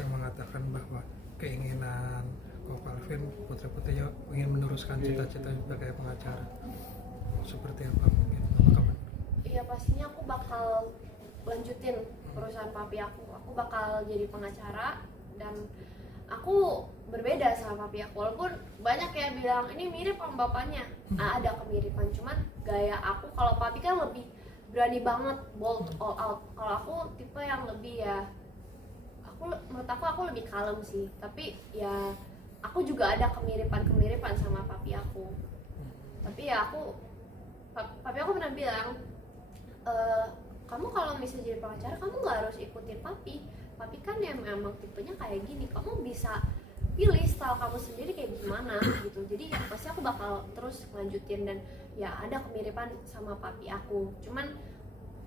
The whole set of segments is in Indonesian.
yang mengatakan bahwa keinginan Ko Calvin putra-putrinya ingin meneruskan cita-cita sebagai pengacara. Seperti apa mungkin? Apakah Iya, pastinya aku bakal lanjutin perusahaan papi aku. Aku bakal jadi pengacara dan aku berbeda sama papi aku. Walaupun banyak yang bilang ini mirip sama bapaknya. Ada kemiripan, cuman gaya aku, kalau papi kan lebih berani banget, bold, all out. Kalau aku tipe yang lebih ya, menurut aku lebih kalem sih. Tapi ya aku juga ada kemiripan sama papi aku. Tapi ya papi aku pernah bilang, kamu kalau misalnya jadi pengacara kamu nggak harus ikutin papi kan ya memang tipenya kayak gini, kamu bisa pilih style kamu sendiri kayak gimana gitu. Jadi ya pasti aku bakal terus lanjutin dan ya ada kemiripan sama papi aku, cuman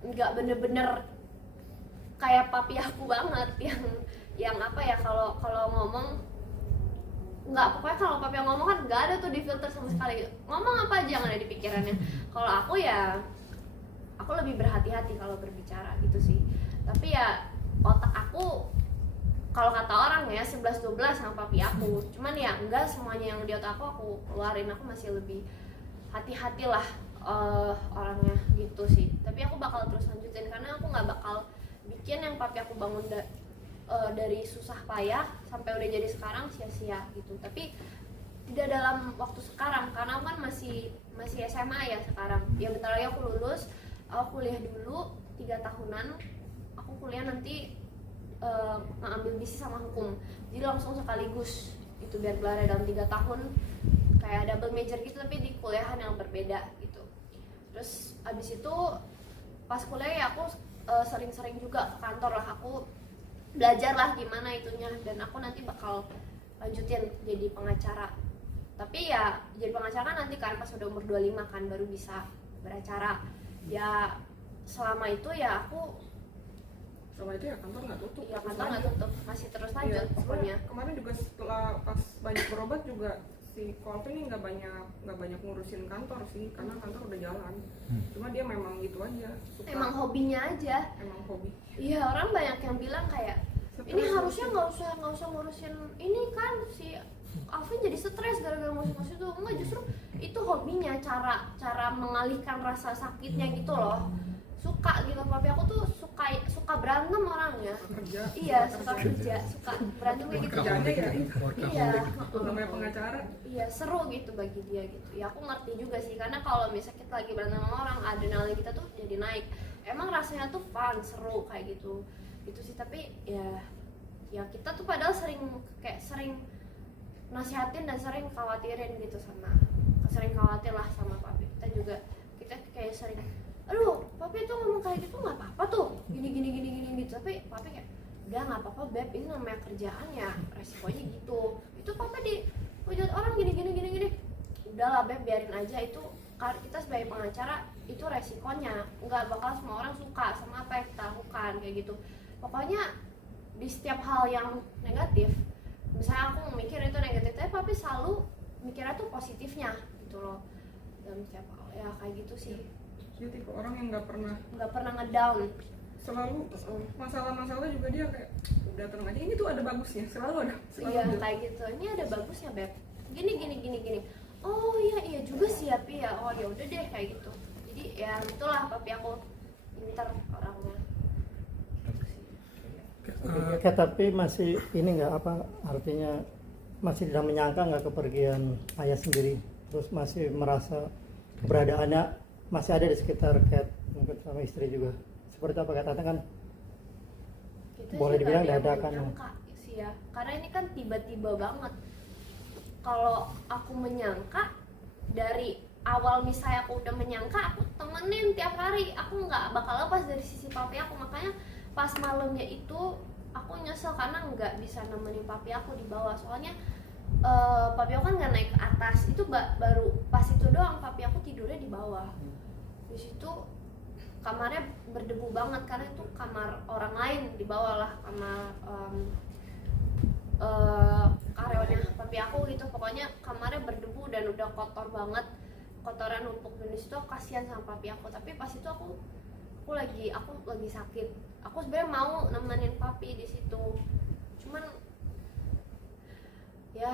nggak bener-bener kayak papi aku banget yang apa ya, kalau ngomong nggak, pokoknya kalau papi yang ngomong kan nggak ada tuh di filter sama sekali, ngomong apa aja yang ada di pikirannya. Kalau aku ya aku lebih berhati-hati kalau berbicara gitu sih. Tapi ya otak aku kalau kata orang ya 11-12 sama papi aku, cuman ya enggak semuanya yang di otak aku keluarin. Aku masih lebih hati-hati lah orangnya gitu sih. Tapi aku bakal terus lanjutin karena aku nggak bakal bikin yang papi aku bangun dari susah payah sampai udah jadi sekarang sia-sia gitu. Tapi tidak dalam waktu sekarang, karena aku kan masih SMA ya sekarang. Ya bentar lagi aku lulus, aku kuliah dulu 3 tahunan. Aku kuliah nanti ngambil bisnis sama hukum, jadi langsung sekaligus itu biar gelarnya dalam 3 tahun kayak double major gitu, tapi di kuliahan yang berbeda gitu. Terus abis itu pas kuliah ya aku sering-sering juga ke kantor lah, aku belajar lah gimana itunya, dan aku nanti bakal lanjutin jadi pengacara. Tapi ya jadi pengacara kan nanti kan pas udah umur 25 kan baru bisa beracara. Ya selama itu ya aku ya kantor nggak tutup. ya kantor nggak tutup, masih terus lanjut pokoknya. Kemarin juga setelah pas banyak berobat juga si Calvin ini nggak banyak ngurusin kantor sih, karena kantor udah jalan. Cuma dia memang gitu aja, suka, Emang hobinya aja. emang hobi. Iya, orang banyak yang bilang kayak ini harusnya nggak usah ngurusin ini kan, si Alvin jadi stres gara-gara ngurusin itu. Enggak, justru itu hobinya, cara mengalihkan rasa sakitnya gitu loh. Suka gitu, papi aku tuh suka berantem orangnya. Kerja. Iya, suka kerja, suka berantem kayak gitu. Kerjanya ya Iya, namanya pengacara. iya seru gitu bagi dia gitu. Ya aku ngerti juga sih, karena kalau misalnya kita lagi berantem sama orang, adrenalin kita tuh jadi naik. Emang rasanya tuh fun, seru kayak gitu. Gitu sih. Tapi ya kita tuh padahal sering nasihatin dan sering khawatirin gitu sering khawatir lah sama papi. Kita kayak sering, aduh papi tuh ngomong kayak gitu nggak apa-apa tuh, gini gitu. Tapi papi kayak udah nggak apa-apa beb, ini namanya kerjaan ya, resikonya gitu. Itu papi dihujat orang gini udahlah beb, biarin aja. Itu kita sebagai pengacara itu resikonya, nggak bakal semua orang suka sama apa yang kita lakukan kayak gitu. Pokoknya di setiap hal yang negatif, misalnya aku mikir itu negatif, tapi papi selalu mikirnya tuh positifnya gitu loh dalam setiap hal. Ya kayak gitu sih. Dia tipe orang yang nggak pernah ngedown. selalu masalah juga dia kayak udah tenang aja, ini tuh ada bagusnya, selalu ada. Iya kayak gitu, ini ada bagusnya beb, gini. Oh iya juga sih ya pi ya, oh ya udah deh kayak gitu. Jadi ya itulah papi aku pintar orangnya. Tapi masih ini nggak apa artinya, masih tidak menyangka nggak kepergian ayah sendiri, terus masih merasa keberadaannya masih ada di sekitar Kat, mungkin sama istri juga. Seperti apa kata kan? Kita Boleh dibilang dadakan sih ya, karena ini kan tiba-tiba banget. Kalau aku menyangka dari awal, misalnya aku udah menyangka, aku temenin tiap hari, aku nggak bakal lepas dari sisi papi aku. Makanya pas malamnya itu aku nyesel karena nggak bisa nemenin papi aku di bawah. Soalnya papi aku kan nggak naik ke atas, itu baru pas itu doang papi aku tidurnya di bawah. Di situ kamarnya berdebu banget karena itu kamar orang lain di bawah lah, kamar karyawannya papi aku gitu. Pokoknya kamarnya berdebu dan udah kotor banget, kotoran numpuk di situ. Kasihan sama papi aku. Tapi pas itu aku lagi sakit. Aku sebenarnya mau nemenin papi di situ, cuman ya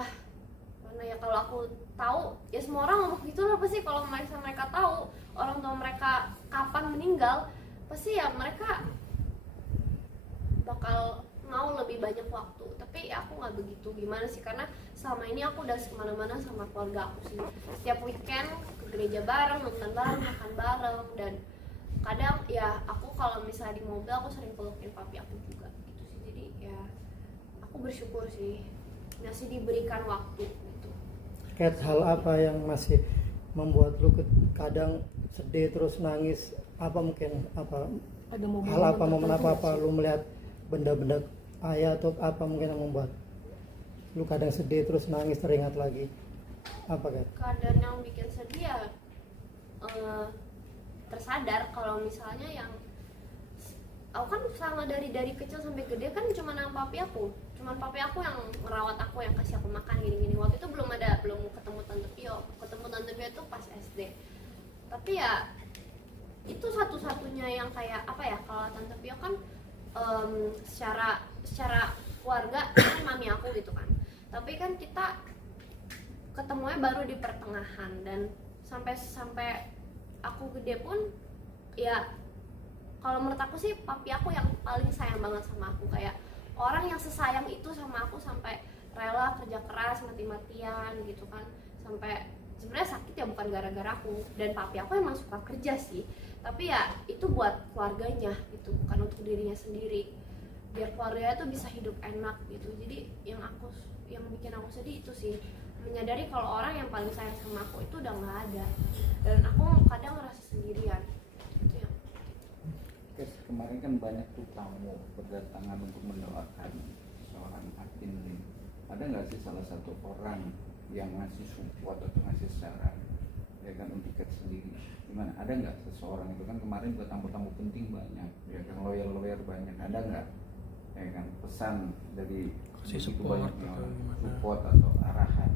mana ya, kalau aku tahu ya semua orang ngomong gitu lah pasti. Kalau mereka tahu orang tua mereka kapan meninggal, pasti ya mereka bakal mau lebih banyak waktu. Tapi ya aku nggak begitu gimana sih, karena selama ini aku udah kemana-mana sama keluarga aku sih. Setiap weekend ke gereja bareng, nonton bareng, makan bareng, dan kadang ya aku kalau misalnya di mobil aku sering pelukin papi aku juga gitu sih. Jadi ya aku bersyukur sih masih diberikan waktu gitu. Kayak hal apa yang masih membuat lu kadang sedih terus nangis, apa mungkin apa Ada hal apa momen apa lu melihat benda-benda ayah atau apa mungkin yang membuat lu kadang sedih terus nangis teringat lagi, apa kan? Kadang yang bikin sedih ya tersadar kalau misalnya yang aku kan sama dari kecil sampai gede kan cuma sama papi aku yang merawat aku, yang kasih aku makan gini-gini. Waktu itu belum ketemu Tante Pio itu pas SD. Tapi ya itu satu-satunya yang kayak apa ya, kalau Tante Pio kan secara keluarga kan mami aku gitu kan, tapi kan kita ketemunya baru di pertengahan, dan sampai aku gede pun ya kalau menurut aku sih papi aku yang paling sayang banget sama aku. Kayak orang yang sesayang itu sama aku, sampai rela kerja keras mati-matian gitu kan, sampai sebenarnya sakit ya bukan gara-gara aku, dan papi aku emang suka kerja sih, tapi ya itu buat keluarganya gitu, bukan untuk dirinya sendiri, biar keluarganya tuh bisa hidup enak gitu. Jadi yang bikin aku sedih itu sih, menyadari kalau orang yang paling sayang sama aku itu udah nggak ada, dan aku kadang ngerasa sendirian. Itu yang Kemarin kan banyak tuh tamu berdatangan untuk mendoakan seorang Atin ini. Ada nggak sih salah satu orang yang ngasih support atau ngasih saran ya kan untuk Kat sendiri? Gimana? Ada nggak seseorang itu kan kemarin buat tamu-tamu penting banyak, ya kan lawyer banyak. Ada nggak ya kan pesan dari Kasih begitu support banyaknya atau orang, gimana? support atau arahan?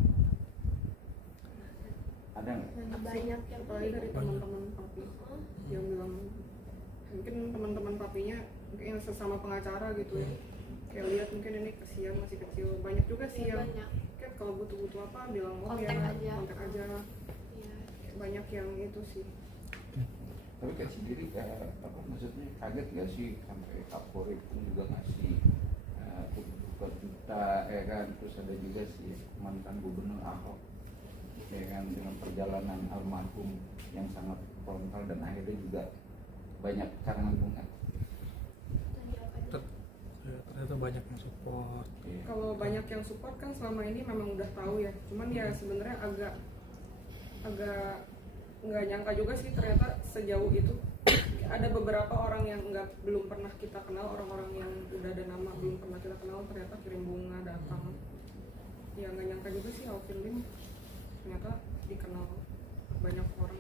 Ada nggak? banyak yang apalagi dari teman-teman papi yang bilang, mungkin teman-teman papinya mungkin yang sesama pengacara gitu ya, kayak lihat mungkin ini kesian masih kecil. Banyak juga sih yang banyak. kan kalau butuh apa bilang oh Kontak ya aja. kontak aja. Iya. Banyak yang itu sih. Tapi Kat sendiri apa maksudnya kaget nggak sih sampai Kapolri pun juga ngasih duta ya kan, terus ada juga si mantan gubernur Ahok ya kan, dengan perjalanan almarhum yang sangat frontal dan akhirnya juga banyak karangan bunga. Tadi apa nih? Ternyata banyak yang support. Ya. Kalau banyak yang support kan selama ini memang udah tahu ya, cuman ya sebenarnya agak nggak nyangka juga sih ternyata sejauh itu. Ada beberapa orang yang belum pernah kita kenal, orang-orang yang udah ada nama belum pernah kita kenal, ternyata kirim bunga datang. Ya nggak nyangka juga sih Alvin Lim ternyata dikenal banyak orang,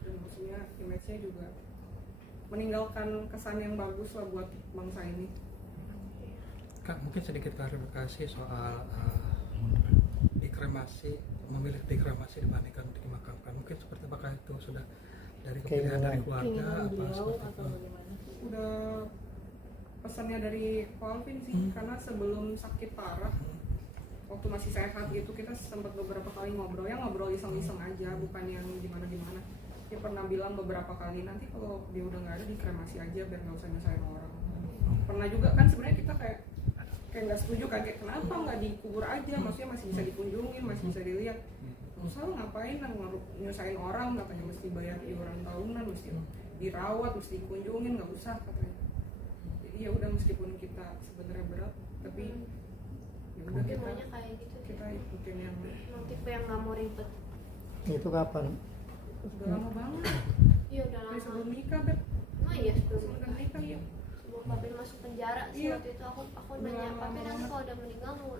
dan maksudnya image-nya juga meninggalkan kesan yang bagus lah buat bangsa ini. Kak, mungkin sedikit klarifikasi soal dikremasi, memilih dikremasi dibandingkan dimakamkan. Mungkin seperti apakah itu sudah dari kepilihan dari keluarga apa seperti itu? Udah pesannya dari Pak Alvin sih, karena sebelum sakit parah waktu masih sehat gitu kita sempat beberapa kali ngobrol iseng-iseng aja, bukan yang gimana-gimana. Dia pernah bilang beberapa kali, nanti kalau dia udah nggak ada dikremasi aja biar nggak usah nyusahin orang. Pernah juga kan sebenarnya kita kayak nggak setuju kan, kayak kenapa nggak dikubur aja, maksudnya masih bisa dikunjungin, masih bisa dilihat. Usah ngapain nyusahin orang, katanya mesti bayar iuran tahunan, mesti dirawat, mesti dikunjungin, nggak usah katanya. Jadi ya udah, meskipun kita sebenarnya berat, tapi ya udah Mungkin kita banyak kayak gitu sih. ikutin yang Emang tipe yang nggak mau ribet. Itu kapan? udah lama banget. Iya udah Dari lama. sebelum nikah, Beb. Oh iya sebelum Sebelum nikah ya. sebelum papi masuk penjara sih. Iya. Waktu itu aku Udah nanya lama papi nanti banget. kalau udah meninggal mau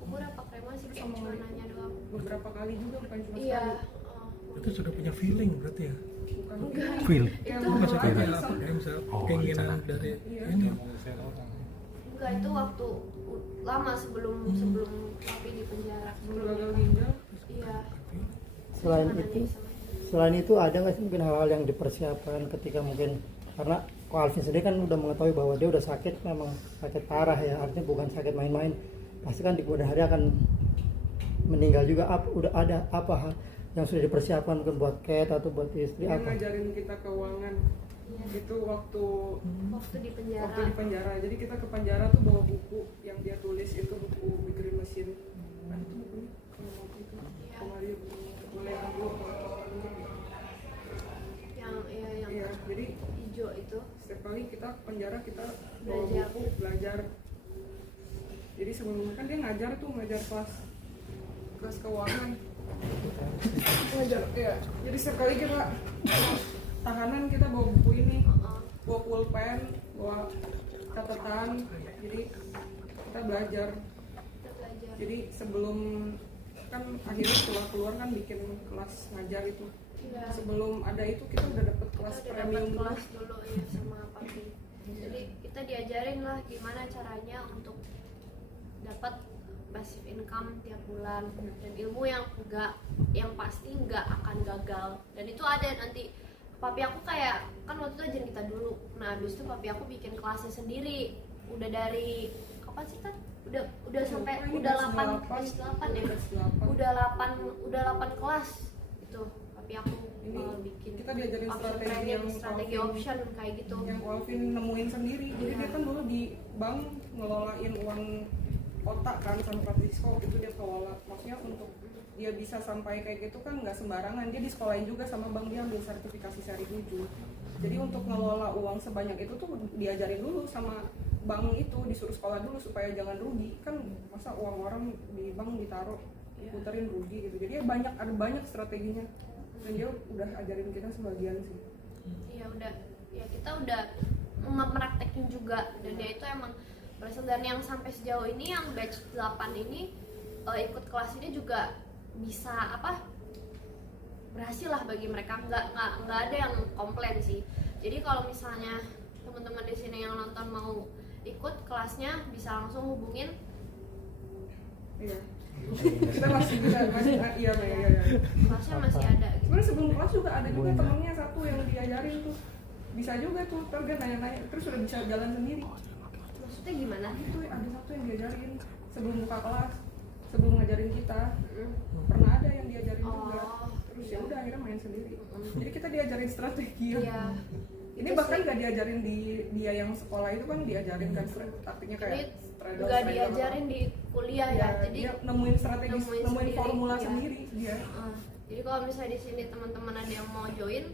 kubur apa kremasi, Terus kayak sama cuma nanya doang. beberapa kali juga, bukan cuma Iya. sekali. Itu sudah punya feeling berarti ya? Bukan Feel. kayak Itu ngobrol Maksudnya aja kayak iseng. apa? Kayak misalnya Oh, keinginan rencana. dari Iya. ini. Enggak, itu waktu lama sebelum papi di penjara. Sebelum gagal ginjal. Iya. Selain Cuma itu, nanya iseng aja. selain itu ada nggak sih mungkin hal-hal yang dipersiapkan ketika mungkin karena kok Alvin sendiri kan udah mengetahui bahwa dia udah sakit, memang sakit parah ya, artinya bukan sakit main-main, pasti kan di kemudian hari akan meninggal juga. Udah ada apa yang sudah dipersiapkan mungkin buat Kate atau buat istri Dia apa? ngajarin kita keuangan. Itu waktu di penjara. waktu di penjara. Jadi kita ke penjara tuh bawa buku yang dia tulis, itu buku Bikin Mesin. Nah, itu bukunya kalau mau itu kemarin boleh ambil. Yang Iya, jadi hijau itu. setiap kali kita ke penjara kita bawa Belajar. buku, belajar. Jadi sebelumnya kan dia ngajar kelas keuangan. Ngajar, ya. Jadi setiap kali kita tahanan kita bawa buku ini, bawa pulpen, bawa catatan. Jadi kita belajar. Jadi sebelum kan akhirnya setelah keluar kan bikin kelas ngajar itu. Iya. Sebelum ada itu kita udah dapet kelas Kita udah premium dapat dulu. kelas dulu ya sama papi. Jadi kita diajarin lah gimana caranya untuk dapat passive income tiap bulan dan ilmu yang pasti nggak akan gagal. Dan itu ada nanti papi aku kayak kan waktu itu ajarin kita dulu. Nah habis itu papi aku bikin kelasnya sendiri. Udah dari kapan sih kan? Udah sampai Ini udah kelas 8 ya. kelas 8. Udah 8 kelas itu papi aku Ini bikin kita diajarin option strategi trading, yang strategi Alvin- option kayak gitu. yang Alvin nemuin sendiri. Jadi dia kan dulu di bank ngelolain uang otak kan sama Francisco, itu dia kelola. Maksudnya untuk dia bisa sampai kayak gitu kan nggak sembarangan. Dia di sekolahin juga sama bank, dia ambil sertifikasi seri 7. Jadi untuk ngelola uang sebanyak itu tuh diajarin dulu sama bank itu, disuruh sekolah dulu supaya jangan rugi. Kan masa uang orang di bank ditaruh puterin rugi gitu. Jadi ada banyak strateginya. Dan dia udah ajarin kita sebagian sih. Iya udah, ya kita udah mempraktekin juga dan dia itu emang berhasil. Dan yang sampai sejauh ini yang batch 8 ini ikut kelas ini juga bisa berhasil lah bagi mereka, nggak ada yang komplain sih. Jadi kalau misalnya teman-teman di sini yang nonton mau ikut kelasnya bisa langsung hubungin. Iya. Kita masih iya. Kelasnya masih ada gitu. Sebenarnya sebelum kelas juga ada juga temennya satu yang diajarin tuh. Bisa juga tuh, ntar dia nanya-nanya terus udah bisa jalan sendiri. Maksudnya gimana? Itu ada satu yang diajarin sebelum buka kelas, sebelum ngajarin kita. Pernah ada yang diajarin juga. Terus ya udah akhirnya main sendiri. Jadi kita diajarin strategi. Iya. Ini bahkan gak diajarin di dia yang sekolah itu kan diajarin kan artinya Ini kayak nggak diajarin di kuliah ya, jadi dia nemuin strategi, nemuin sendiri, formula ya. sendiri dia. Jadi kalau misalnya di sini teman-teman ada yang mau join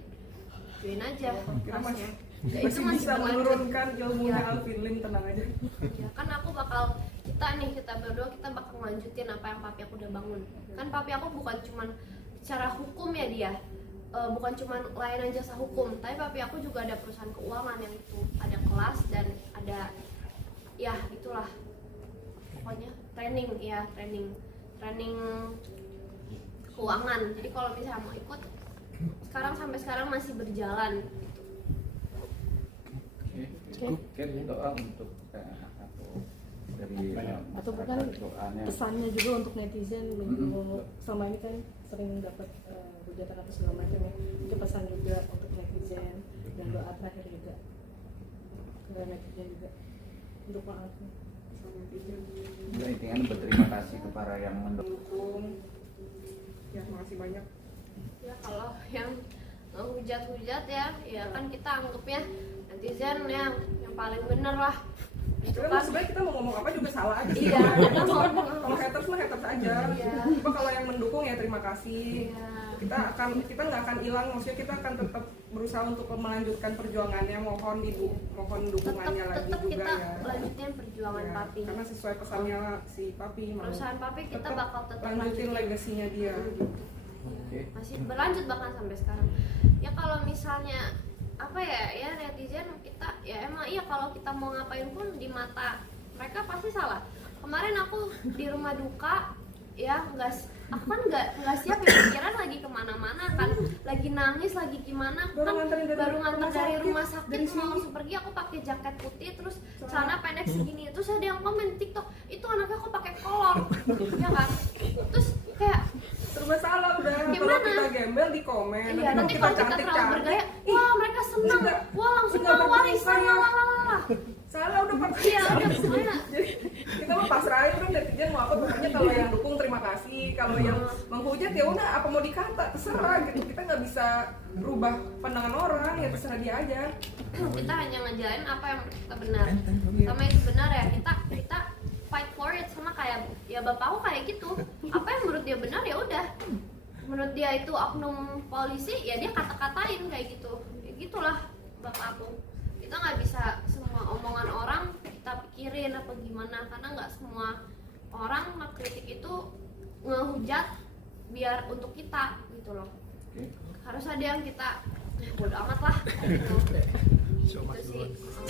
aja Kita kelasnya. masih, Ya, masih bisa berlanjut. menurunkan ilmunya Iya. Alvin Lim, tenang aja. Ya, kan aku kita berdua kita bakal lanjutin apa yang papi aku udah bangun. Kan papi aku bukan cuman secara hukum ya dia, bukan cuman layanan jasa hukum, tapi papi aku juga ada perusahaan keuangan yang itu ada kelas dan ada ya itulah pokoknya training keuangan. Jadi kalau misalnya mau ikut sampai sekarang masih berjalan gitu. Kan doa untuk dari atau bukan doanya. pesannya juga untuk netizen selama ini kan sering dapat hujatan atau segala macam ya, mungkin pesan juga untuk netizen dan doa terakhir juga ke netizen juga untuk maafin Sama netizen. Ya, intinya berterima kasih kepada yang Mendukung. Ya, makasih banyak. Ya kalau yang hujat-hujat ya kan kita anggapnya netizen yang paling bener lah gitu Kita kan. sebenarnya kita mau ngomong apa juga salah aja sih. Iya, kita mau ngomong Kalau haters mah haters aja. Iya. Cuma kalau yang mendukung ya terima kasih. Iya. Kita nggak akan hilang, maksudnya kita akan tetap berusaha untuk melanjutkan perjuangannya. Mohon dukungannya lagi tetap juga kita ya. lanjutin perjuangan Ya, papi. karena sesuai pesannya si papi mau Perusahaan papi kita tetap bakal tetap lanjutin legasinya dia. Oke. masih berlanjut bahkan sampai sekarang. Ya kalau misalnya ya netizen kita ya emang iya kalau kita mau ngapain pun di mata mereka pasti salah. Kemarin aku di rumah duka ya aku kan nggak siap ya, pikiran lagi kemana-mana kan, lagi nangis lagi gimana Baru kan, nganterin dari baru nganter rumah dari sakit, rumah sakit dari mau sini. langsung pergi. Aku pakai jaket putih terus celana pendek segini, terus ada yang komen di TikTok itu anaknya kok pakai kolor ya kan, terus kayak Serba salah udah. Kalau Gimana? kita gembel di komen, iya nanti kalau kita terlalu bergaya wah mereka seneng, wah langsung Nggak mau warisan berbuka ya. lah. Salah udah pernah. Iya udah pokoknya. Jadi kita mah pasrahin udah netizen mau apa, pokoknya kalau yang dukung terima kasih, kalau yang menghujat ya udah apa mau dikata terserah gitu, kita nggak bisa berubah pandangan orang, ya terserah dia aja. Kita hanya ngejalanin apa yang menurut kita benar. Sama itu benar ya, kita fight for it. Sama kayak ya bapakku kayak gitu, apa yang menurut dia benar ya udah, menurut dia itu oknum polisi ya dia kata-katain kayak gitu. Ya gitulah bapakku. Kita nggak bisa semua omongan orang kita pikirin apa gimana, karena nggak semua orang ngekritik itu ngehujat biar untuk kita gitu loh. Oke. Harus ada yang kita bodo amat lah gitu. So Itu much sih. duluan.